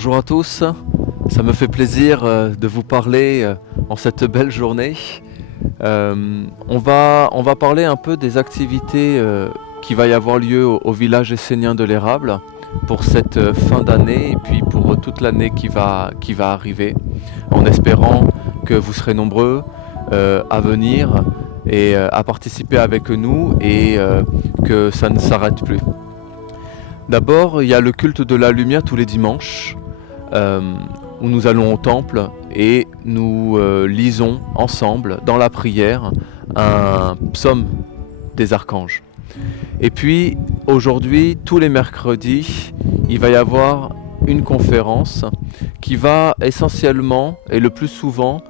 Bonjour à tous, ça me fait plaisir de vous parler en cette belle journée. On va parler un peu des activités qui va y avoir lieu au village essénien de l'Érable pour cette fin d'année et puis pour toute l'année qui va arriver, en espérant que vous serez nombreux à venir et à participer avec nous et que ça ne s'arrête plus. D'abord, il y a le culte de la lumière tous les dimanches, où nous allons au temple et nous lisons ensemble, dans la prière, un psaume des archanges. Et puis, aujourd'hui, tous les mercredis, il va y avoir une conférence qui va essentiellement, et le plus souvent,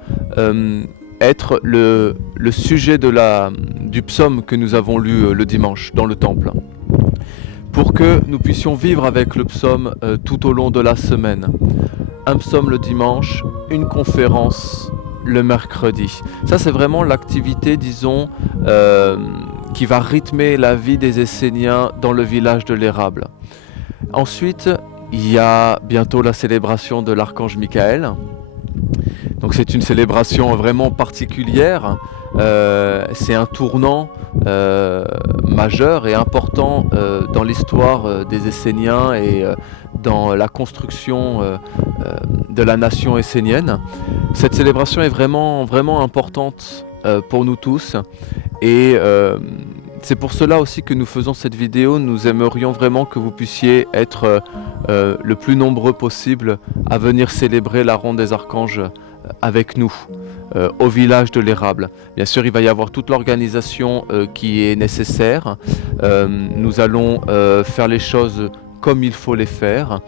être le sujet du psaume que nous avons lu le dimanche dans le temple, pour que nous puissions vivre avec le psaume tout au long de la semaine. Un psaume le dimanche, une conférence le mercredi. Ça, c'est vraiment l'activité, disons, qui va rythmer la vie des Esséniens dans le village de l'Érable. Ensuite, il y a bientôt la célébration de l'archange Michael. Donc c'est une célébration vraiment particulière. C'est un tournant majeur et important dans l'histoire des Esséniens et dans la construction de la nation essénienne. Cette célébration est vraiment, vraiment importante pour nous tous et c'est pour cela aussi que nous faisons cette vidéo. Nous aimerions vraiment que vous puissiez être le plus nombreux possible à venir célébrer la ronde des archanges avec nous au village de l'Érable. Bien sûr, il va y avoir toute l'organisation qui est nécessaire. Nous allons faire les choses comme il faut les faire.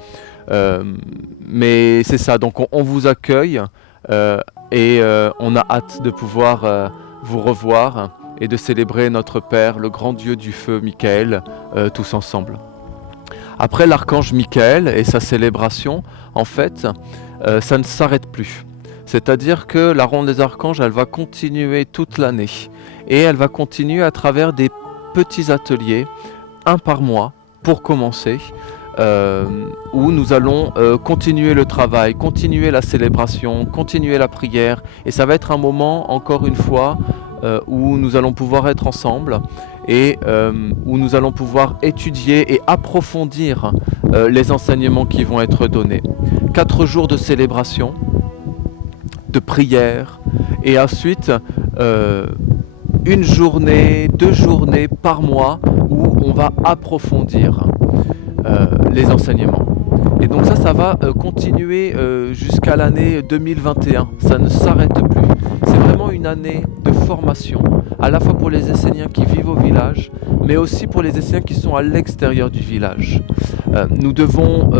Mais c'est ça, donc on vous accueille et on a hâte de pouvoir vous revoir et de célébrer notre Père, le grand Dieu du feu, Michael, tous ensemble. Après l'archange Michael et sa célébration, en fait, ça ne s'arrête plus. C'est-à-dire que la ronde des archanges, elle va continuer toute l'année. Et elle va continuer à travers des petits ateliers, un par mois, pour commencer, où nous allons continuer le travail, continuer la célébration, continuer la prière. Et ça va être un moment, encore une fois, où nous allons pouvoir être ensemble et où nous allons pouvoir étudier et approfondir les enseignements qui vont être donnés. 4 jours de célébration, de prière et ensuite 1 journée, 2 journées par mois où on va approfondir les enseignements. Et donc ça va continuer jusqu'à l'année 2021, ça ne s'arrête plus. C'est vraiment une année de formation, à la fois pour les Esséniens qui vivent au village, mais aussi pour les Esséniens qui sont à l'extérieur du village. Nous devons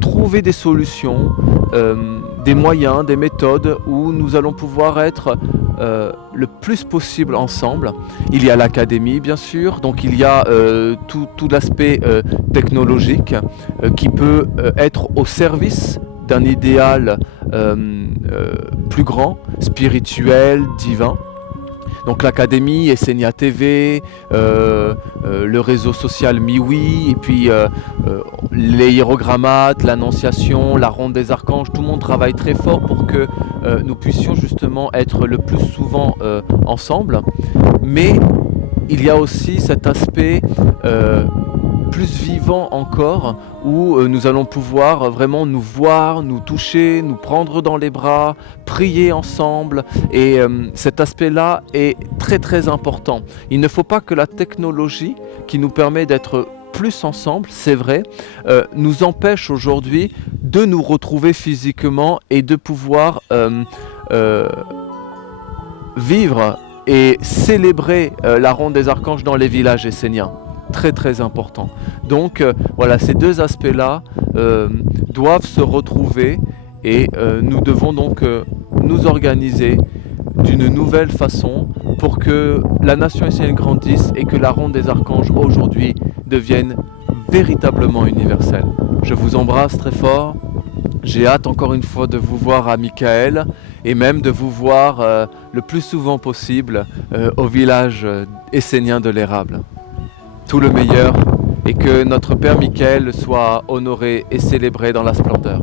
trouver des solutions, des moyens, des méthodes où nous allons pouvoir être le plus possible ensemble. Il y a l'académie bien sûr, donc il y a tout l'aspect technologique qui peut être au service d'un idéal plus grand, spirituel, divin. Donc l'académie, Essenia TV, le réseau social MiWi, et puis les hiérogrammates, l'annonciation, la ronde des archanges, tout le monde travaille très fort pour que nous puissions justement être le plus souvent ensemble. Mais il y a aussi cet aspect plus vivant encore, où nous allons pouvoir vraiment nous voir, nous toucher, nous prendre dans les bras, prier ensemble. Et cet aspect-là est très très important. Il ne faut pas que la technologie qui nous permet d'être plus ensemble, c'est vrai, nous empêche aujourd'hui de nous retrouver physiquement et de pouvoir vivre et célébrer la ronde des archanges dans les villages esséniens. Très très important. Donc voilà, ces deux aspects-là doivent se retrouver et nous devons donc nous organiser d'une nouvelle façon pour que la nation essénienne grandisse et que la ronde des archanges aujourd'hui devienne véritablement universelle. Je vous embrasse très fort. J'ai hâte encore une fois de vous voir à Michael et même de vous voir le plus souvent possible au village essénien de l'Érable. Tout le meilleur et que notre Père Michael soit honoré et célébré dans la splendeur.